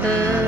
the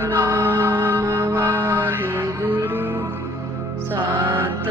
Satnam Waheguru. Sat